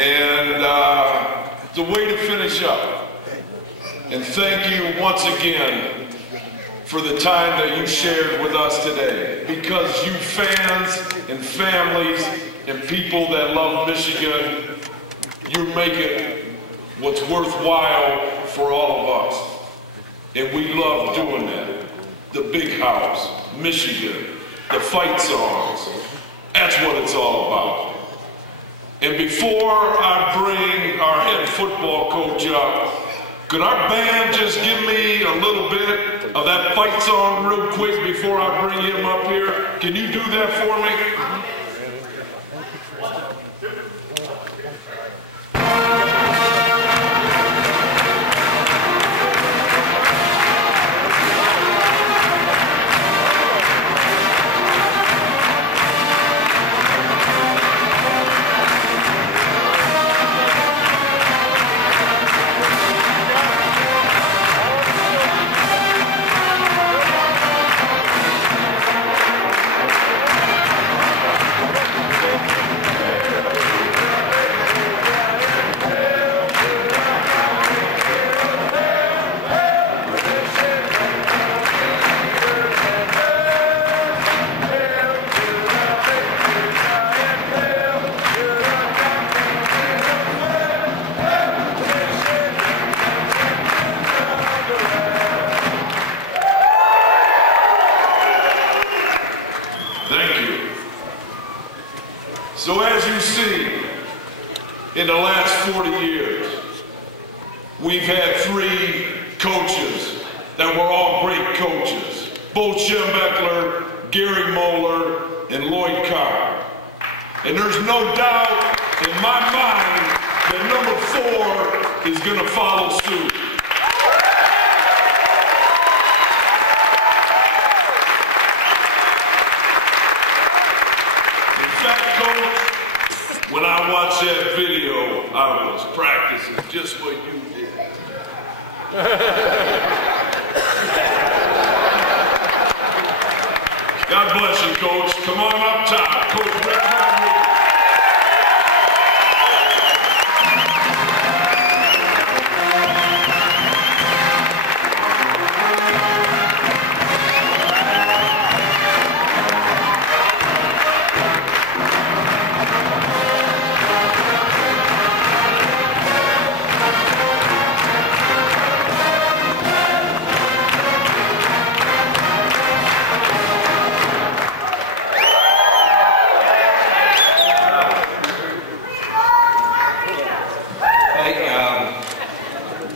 And it's a way to finish up. And thank you once again for the time that you shared with us today. Because you fans and families and people that love Michigan, you're making what's worthwhile for all of us. And we love doing that. The big house, Michigan, the fight songs. That's what it's all about. And before I bring our head football coach up, could our band just give me a little bit of that fight song real quick before I bring him up here? Can you do that for me? So as you see, in the last 40 years, we've had 3 coaches that were all great coaches. Bo Schembechler, Gary Moeller, and Lloyd Carr. And there's no doubt in my mind that number 4 is going to follow suit. When I watched that video, I was practicing just what you did. God bless you, Coach. Come on up top, Coach Rick.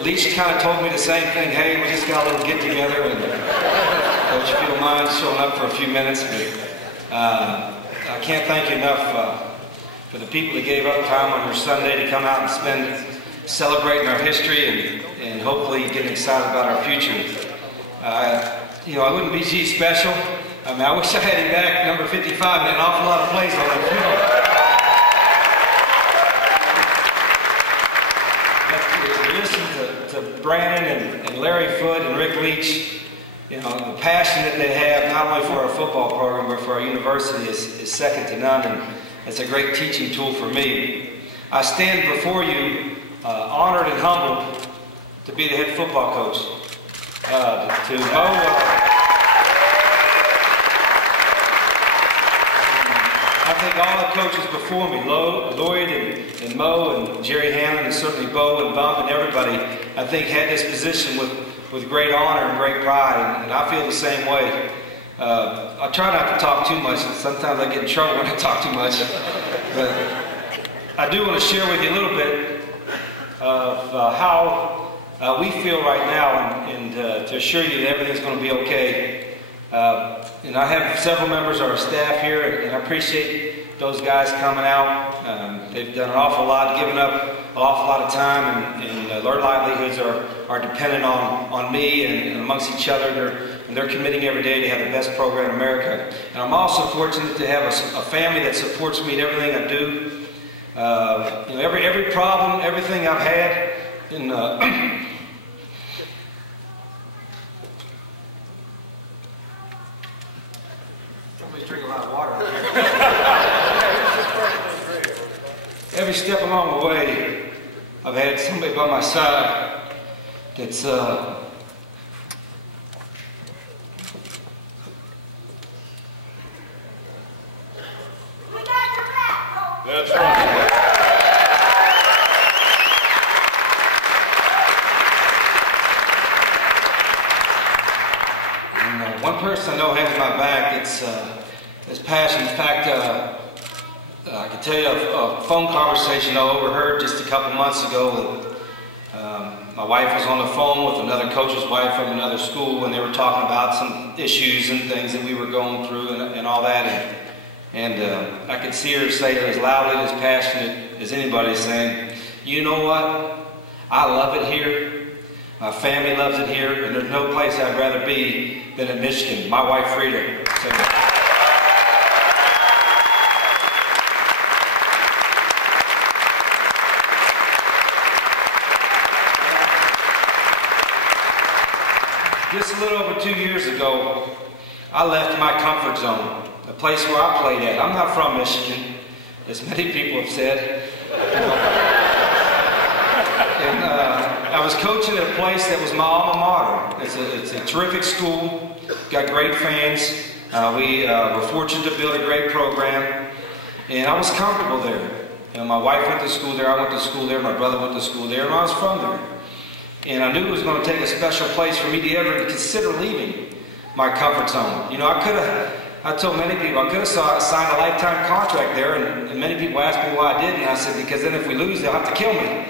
Leach kind of told me the same thing. Hey, we just got a little get together, and Coach, if you don't mind showing up for a few minutes. But I can't thank you enough for the people that gave up time on your Sunday to come out and spend celebrating our history and hopefully getting excited about our future. You know, I wouldn't be G special. I mean, I wish I had him back, number 55, and an awful lot of plays on the field. To Brandon and Larry Foote and Rick Leach, you know, the passion that they have not only for our football program but for our university is second to none, and it's a great teaching tool for me. I stand before you honored and humbled to be the head football coach. To Mo, I think all the coaches before me, Lloyd and Mo and Jerry Hammond and certainly Bo and Bump and everybody, I think had this position with great honor and great pride, and I feel the same way. I try not to talk too much. Sometimes I get in trouble when I talk too much. But I do want to share with you a little bit of how we feel right now, and to assure you that everything's going to be okay. And I have several members of our staff here, and I appreciate those guys coming out. They've done an awful lot, given up an awful lot of time, and their livelihoods are dependent on me and amongst each other. And they're committing every day to have the best program in America. And I'm also fortunate to have a family that supports me in everything I do. You know, every problem, everything I've had, and somebody's drinking a lot of water. Every every step along the way, I've had somebody by my side that's That's right. And one person I know has my back. It's passion. In fact, I can tell you a phone conversation I overheard just a couple months ago. My wife was on the phone with another coach's wife from another school, and they were talking about some issues and things that we were going through and all that. And I could see her say it as loudly and as passionate as anybody, saying, "You know what? I love it here. My family loves it here, and there's no place I'd rather be than in Michigan." My wife, Frida. Just a little over 2 years ago, I left my comfort zone, the place where I played at. I'm not from Michigan, as many people have said. And I was coaching at a place that was my alma mater. It's a terrific school, got great fans. We were fortunate to build a great program, and I was comfortable there. You know, my wife went to school there, I went to school there, my brother went to school there, and I was from there. And I knew it was going to take a special place for me to ever consider leaving my comfort zone. You know, I told many people I could have signed a lifetime contract there, and many people asked me why I didn't. And I said, because then if we lose, they'll have to kill me.